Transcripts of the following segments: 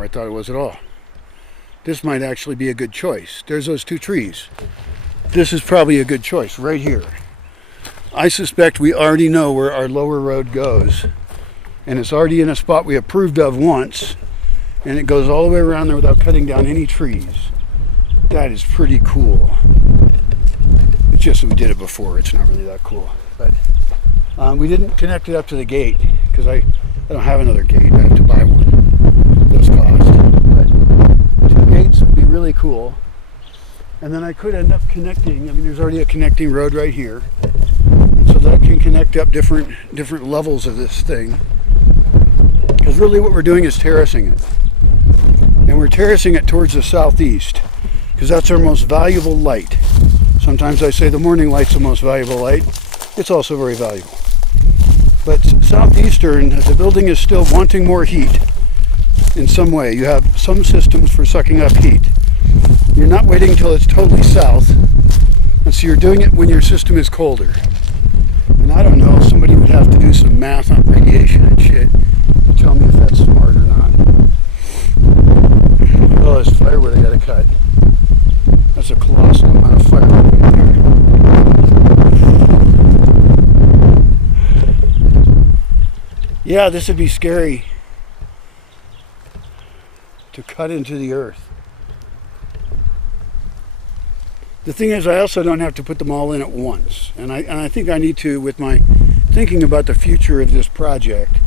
where I thought it was at all. This might actually be a good choice. There's those two trees. This is probably a good choice right here. I suspect we already know where our lower road goes, and it's already in a spot we approved of once, and it goes all the way around there without cutting down any trees. That is pretty cool. It's just that we did it before. It's not really that cool. But we didn't connect it up to the gate because I don't have another gate. I have to buy one. Those cost. But 2 gates would be really cool. And then I could end up connecting. I mean, there's already a connecting road right here. And so that can connect up different levels of this thing. Because really what we're doing is terracing it. And we're terracing it towards the southeast, because that's our most valuable light. Sometimes I say the morning light's the most valuable light. It's also very valuable. But southeastern, the building is still wanting more heat in some way. You have some systems for sucking up heat. You're not waiting until it's totally south, and so you're doing it when your system is colder. And I don't know, somebody would have to do some math on radiation and shit to tell me if that's smart or not. Oh, this firewood I gotta cut. That's a colossal amount of firewood in there. Yeah, this would be scary to cut into the earth. The thing is, I also don't have to put them all in at once. And I think I need to, with my thinking about the future of this project,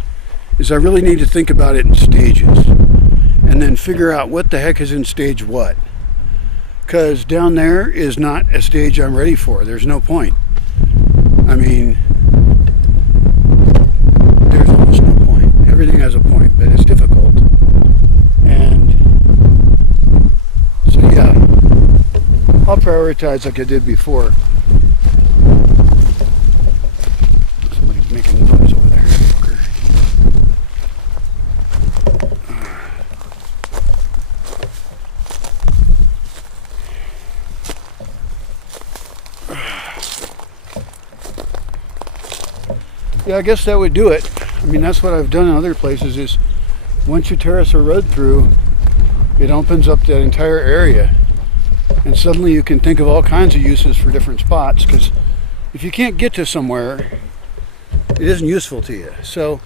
is I really need to think about it in stages. And then figure out what the heck is in stage what. Because down there is not a stage I'm ready for. There's no point. I mean, there's almost no point. Everything has a point, but it's difficult. And so yeah, I'll prioritize like I did before. Somebody's making noise over there. Yeah, I guess that would do it. I mean, that's what I've done in other places is once you terrace a road through, it opens up that entire area. And suddenly you can think of all kinds of uses for different spots, because if you can't get to somewhere, it isn't useful to you. So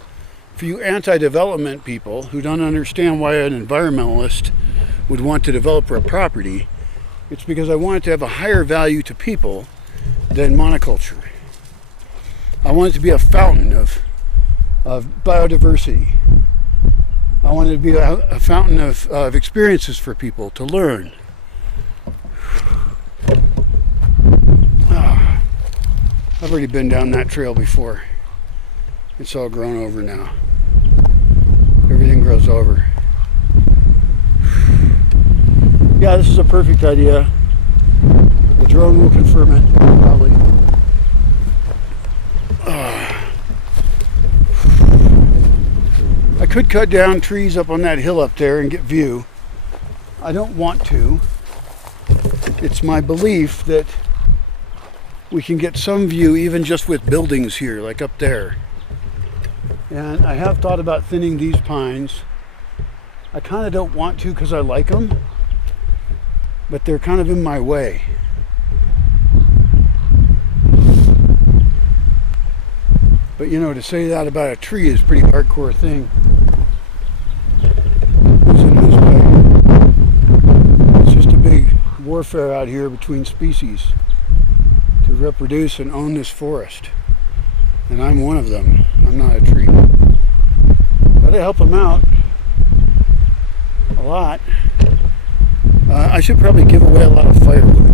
for you anti-development people who don't understand why an environmentalist would want to develop a property, it's because I want it to have a higher value to people than monoculture. I want it to be a fountain of biodiversity. I want it to be a fountain of experiences for people to learn. I've already been down that trail before. It's all grown over now. Everything grows over. Yeah, this is a perfect idea. The drone will confirm it, probably. I could cut down trees up on that hill up there and get view. I don't want to. It's my belief that we can get some view even just with buildings here, like up there. And I have thought about thinning these pines. I kind of don't want to because I like them, but they're kind of in my way. But you know, to say that about a tree is a pretty hardcore thing. It's in this way. It's just a big warfare out here between species to reproduce and own this forest. And I'm one of them. I'm not a tree. Gotta help them out. A lot. I should probably give away a lot of firewood.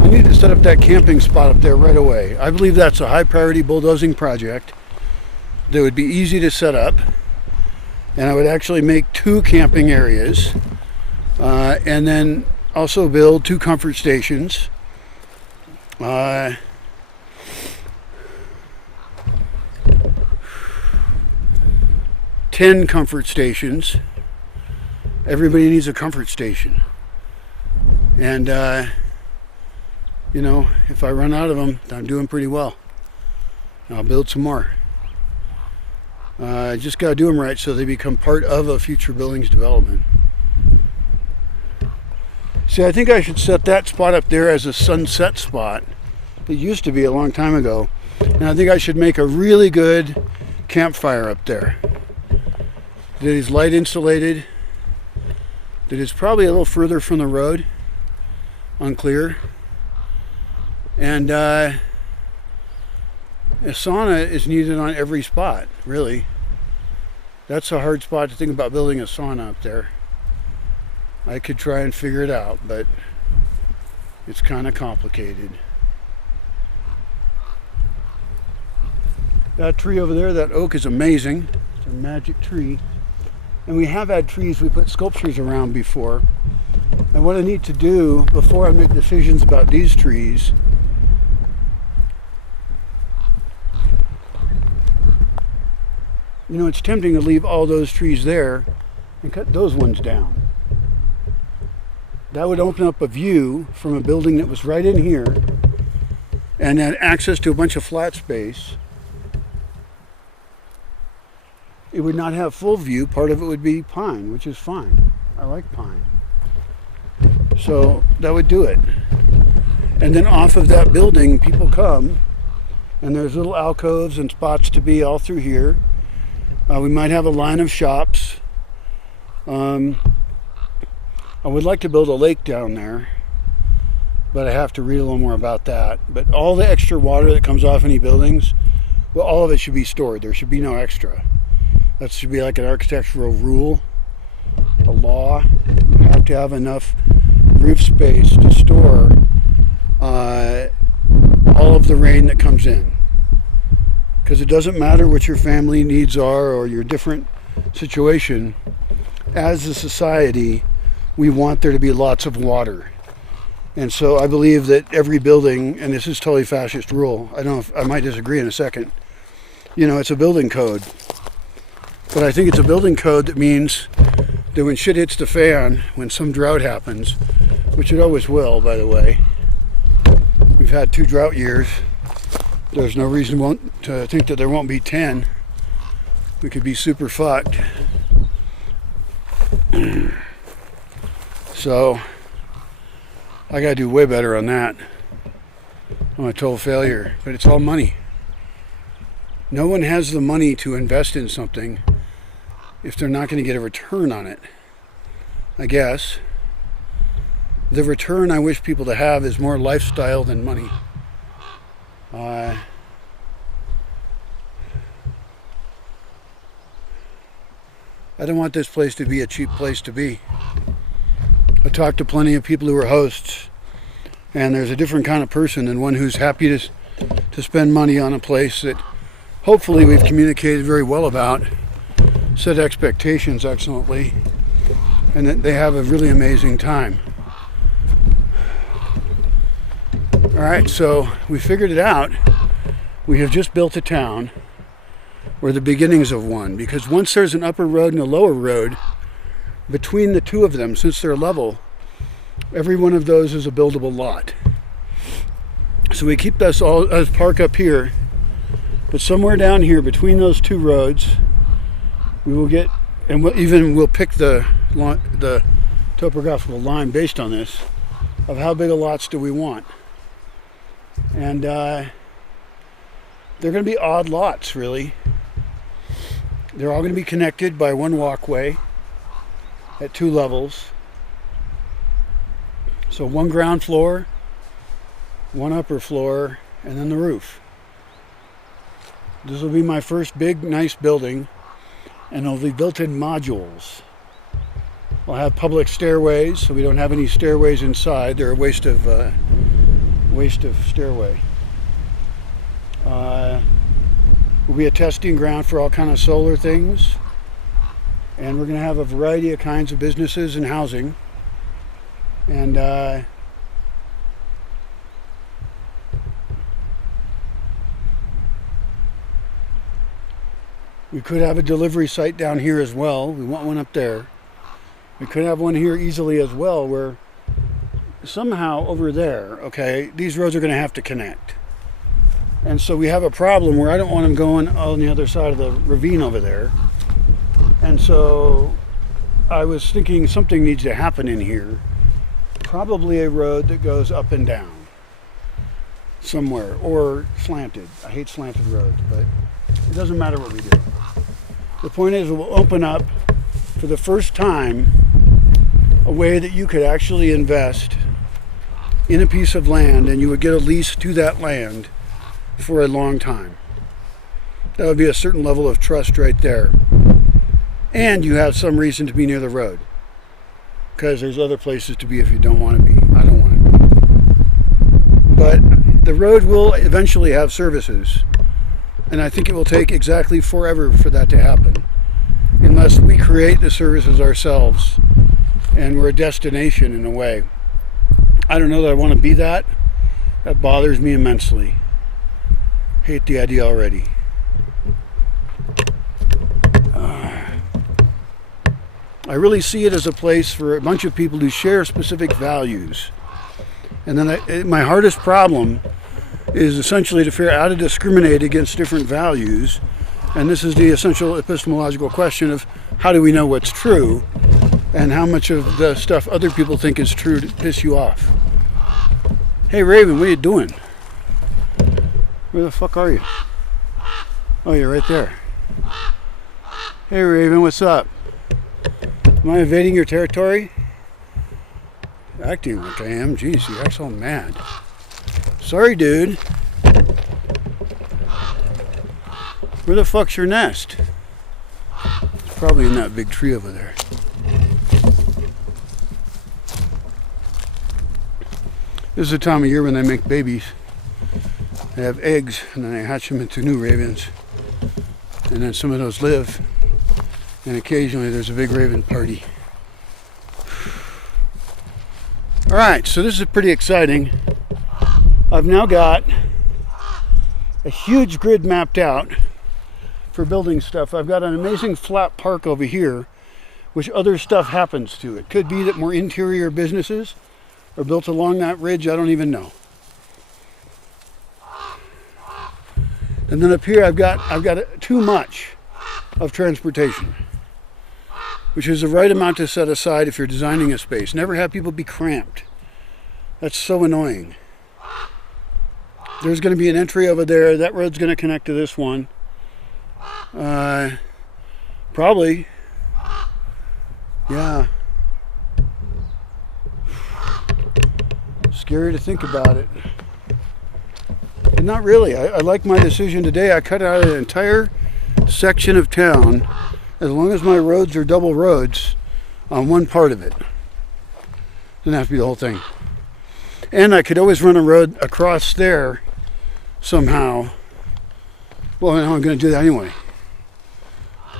I need to set up that camping spot up there right away. I believe that's a high priority bulldozing project that would be easy to set up. And I would actually make 2 camping areas. And then also build 2 comfort stations. 10 comfort stations. Everybody needs a comfort station. And, you know, if I run out of them, I'm doing pretty well. I'll build some more. Just got to do them right so they become part of a future building's development. See, I think I should set that spot up there as a sunset spot. It used to be a long time ago. And I think I should make a really good campfire up there that is light insulated, that is probably a little further from the road, unclear. And a sauna is needed on every spot, really. That's a hard spot to think about building a sauna up there. I could try and figure it out, but it's kind of complicated. That tree over there, that oak, is amazing. It's a magic tree. And we have had trees we put sculptures around before. And what I need to do before I make decisions about these trees, you know, it's tempting to leave all those trees there and cut those ones down. That would open up a view from a building that was right in here and had access to a bunch of flat space. It would not have full view. Part of it would be pine, which is fine. I like pine. So that would do it. And then off of that building, people come, and there's little alcoves and spots to be all through here. We might have a line of shops. I would like to build a lake down there, but I have to read a little more about that. But all the extra water that comes off any buildings, well, all of it should be stored. There should be no extra. That should be like an architectural rule, a law. You have to have enough roof space to store all of the rain that comes in. Because it doesn't matter what your family needs are or your different situation. As a society, we want there to be lots of water. And so I believe that every building, and this is totally fascist rule, I don't know if I might disagree in a second, you know, it's a building code. But I think it's a building code that means that when shit hits the fan, when some drought happens, which it always will, by the way, we've had 2 drought years, there's no reason to think that there won't be 10. We could be super fucked. So I gotta do way better on that. I'm a total failure, but it's all money. No one has the money to invest in something if they're not going to get a return on it. I guess the return I wish people to have is more lifestyle than money. I don't want this place to be a cheap place to be. I talked to plenty of people who are hosts, and there's a different kind of person than one who's happy to spend money on a place that hopefully we've communicated very well about, set expectations excellently, and that they have a really amazing time. All right, so we figured it out. We have just built a town, or the beginnings of one, because once there's an upper road and a lower road, between the two of them, since they're level, every one of those is a buildable lot. So we keep this all as park up here, but somewhere down here between those 2 roads, we will get, and we'll pick the topographical line based on this, of how big of lots do we want. And they're going to be odd lots, really. They're all going to be connected by one walkway at 2 levels. So 1 ground floor, 1 upper floor, and then the roof. This will be my first big, nice building, and it'll be built in modules. I'll have public stairways, so we don't have any stairways inside. They're a waste of stairway. Will be a testing ground for all kind of solar things, and we're going to have a variety of kinds of businesses and housing. And we could have a delivery site down here as well. We want one up there. We could have one here easily as well, where somehow over there, okay, these roads are going to have to connect. And so we have a problem where I don't want them going on the other side of the ravine over there. And so I was thinking something needs to happen in here. Probably a road that goes up and down somewhere, or slanted. I hate slanted roads, but it doesn't matter what we do. The point is, we'll open up for the first time a way that you could actually invest in a piece of land and you would get a lease to that land for a long time. That would be a certain level of trust right there. And you have some reason to be near the road, because there's other places to be if you don't want to be. I don't want to be. But the road will eventually have services, and I think it will take exactly forever for that to happen, unless we create the services ourselves and we're a destination in a way. I don't know that I want to be that. That bothers me immensely. Hate the idea already. I really see it as a place for a bunch of people who share specific values. And then my hardest problem is essentially to figure out how to discriminate against different values. And this is the essential epistemological question of how do we know what's true and how much of the stuff other people think is true to piss you off. Hey Raven, what are you doing? Where the fuck are you? Oh, you're right there. Hey Raven, what's up? Am I invading your territory? Acting like I am. Jeez, you act so mad. Sorry, dude. Where the fuck's your nest? It's probably in that big tree over there. This is the time of year when they make babies. They have eggs and then they hatch them into new ravens. And then some of those live. And occasionally there's a big raven party. Alright, so this is pretty exciting. I've now got a huge grid mapped out for building stuff. I've got an amazing flat park over here, which other stuff happens to. It could be that more interior businesses are built along that ridge, I don't even know. And then up here I've got too much of transportation, which is the right amount to set aside if you're designing a space. Never have people be cramped. That's so annoying. There's going to be an entry over there. That road's going to connect to this one. Probably. Yeah. Scary to think about it. But not really. I like my decision today. I cut out an entire section of town, as long as my roads are double roads on one part of it. Doesn't have to be the whole thing. And I could always run a road across there somehow. Well, I'm going to do that anyway.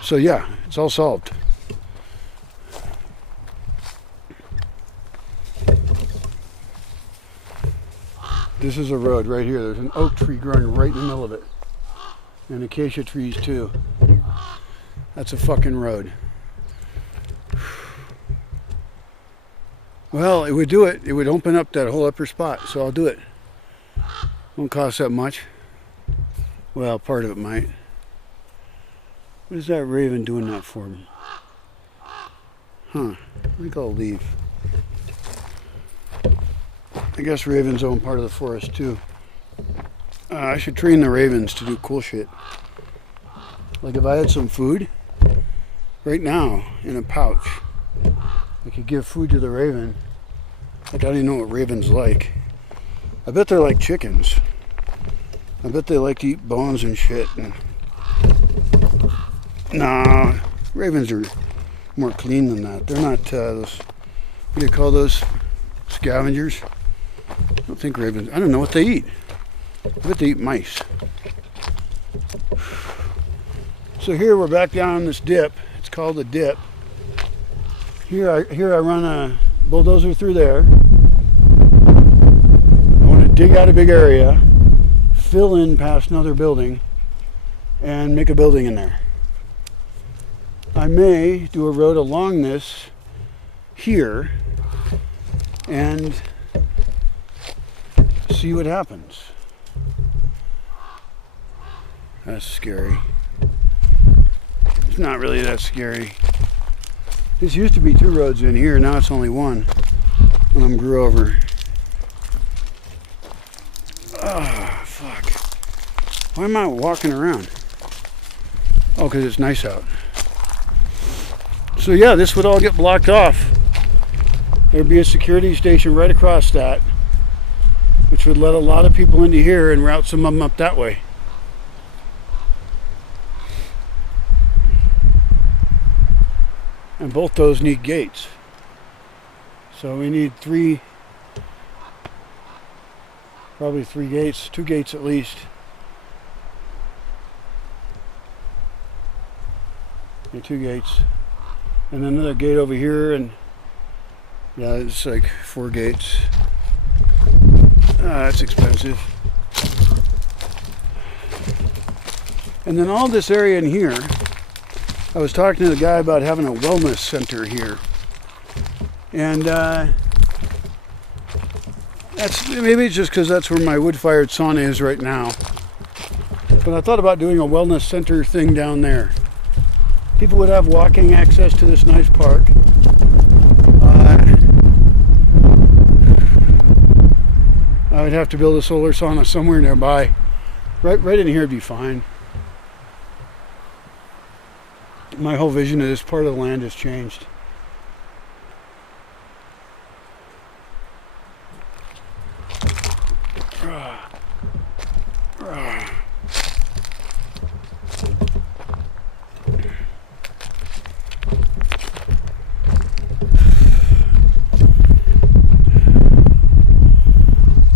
So yeah, it's all solved. This is a road right here. There's an oak tree growing right in the middle of it. And acacia trees too. That's a fucking road. Well, it would do it. It would open up that whole upper spot, so I'll do it. Won't cost that much. Well, part of it might. What is that raven doing that for me? Huh. I think I'll leave. I guess ravens own part of the forest too. I should train the ravens to do cool shit. Like if I had some food right now in a pouch, I could give food to the raven. Like, I don't even know what ravens like. I bet they're like chickens. I bet they like to eat bones and shit. And nah, ravens are more clean than that. They're not those, what do you call those, scavengers? I don't think ravens, I don't know what they eat. I bet they eat mice. So here we're back down on this dip. It's called a dip. Here I run a bulldozer through there. I want to dig out a big area, fill in past another building, and make a building in there. I may do a road along this here and see what happens. That's scary. It's not really that scary. This used to be 2 roads in here, now it's only 1 when I'm grew over. Oh, fuck. Why am I walking around? Oh, because it's nice out. So yeah, this would all get blocked off. There'd be a security station right across that, which would let a lot of people into here and route some of them up that way. And both those need gates. So we need probably 3 gates, 2 gates at least. Yeah, 2 gates. And then another gate over here, and yeah, it's like 4 gates. That's expensive. And then all this area in here, I was talking to the guy about having a wellness center here. And that's maybe it's just because that's where my wood-fired sauna is right now. But I thought about doing a wellness center thing down there. People would have walking access to this nice park. I would have to build a solar sauna somewhere nearby. Right in here would be fine. My whole vision of this part of the land has changed.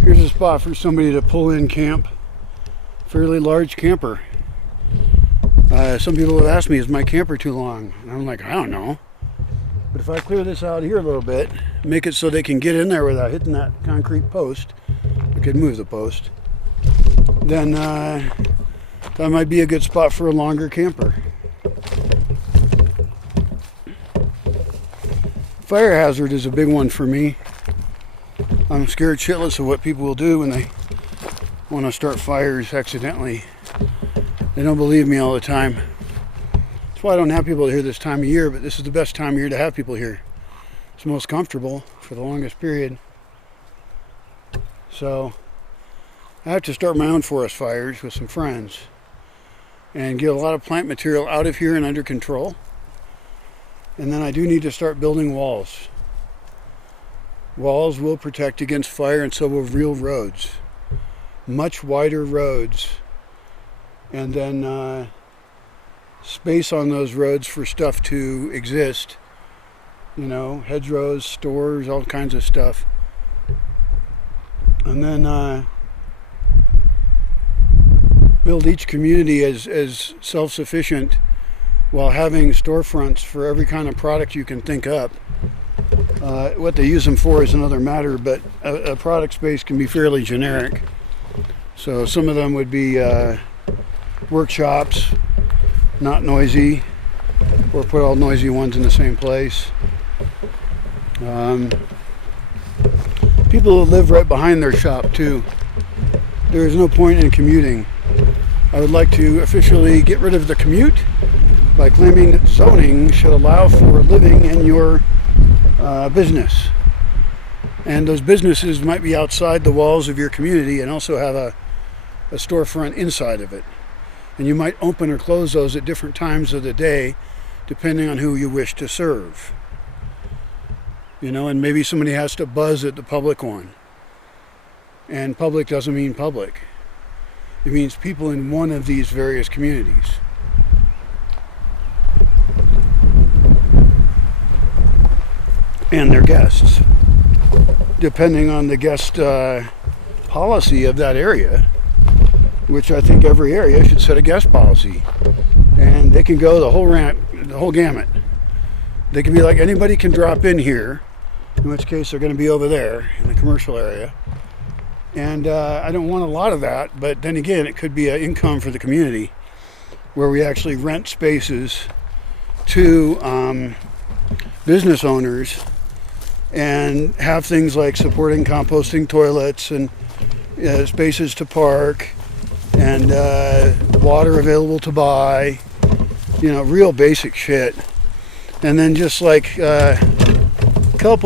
Here's a spot for somebody to pull in camp. Fairly large camper. Some people have asked me, is my camper too long? And I'm like, I don't know. But if I clear this out here a little bit, make it so they can get in there without hitting that concrete post, I could move the post, then that might be a good spot for a longer camper. Fire hazard is a big one for me. I'm scared shitless of what people will do when they want to start fires accidentally. They don't believe me all the time. That's why I don't have people here this time of year, but this is the best time of year to have people here. It's most comfortable for the longest period. So I have to start my own forest fires with some friends and get a lot of plant material out of here and under control. And then I do need to start building walls. Walls will protect against fire, and so will real roads. Much wider roads. And then space on those roads for stuff to exist. You know, hedgerows, stores, all kinds of stuff. And then build each community as self-sufficient while having storefronts for every kind of product you can think up. What they use them for is another matter, but a product space can be fairly generic. So some of them would be workshops, not noisy, or put all noisy ones in the same place. People who live right behind their shop too. There is no point in commuting. I would like to officially get rid of the commute by claiming that zoning should allow for living in your business. And those businesses might be outside the walls of your community and also have a storefront inside of it. And you might open or close those at different times of the day depending on who you wish to serve. You know, and maybe somebody has to buzz at the public one. And public doesn't mean public. It means people in one of these various communities. And their guests. Depending on the guest policy of that area, which I think every area should set a guest policy. And they can go the whole gamut. They can be like, anybody can drop in here, in which case they're going to be over there in the commercial area. And I don't want a lot of that, but then again, it could be an income for the community where we actually rent spaces to business owners and have things like supporting composting toilets and spaces to park and water available to buy, you know, real basic shit. And then just like a couple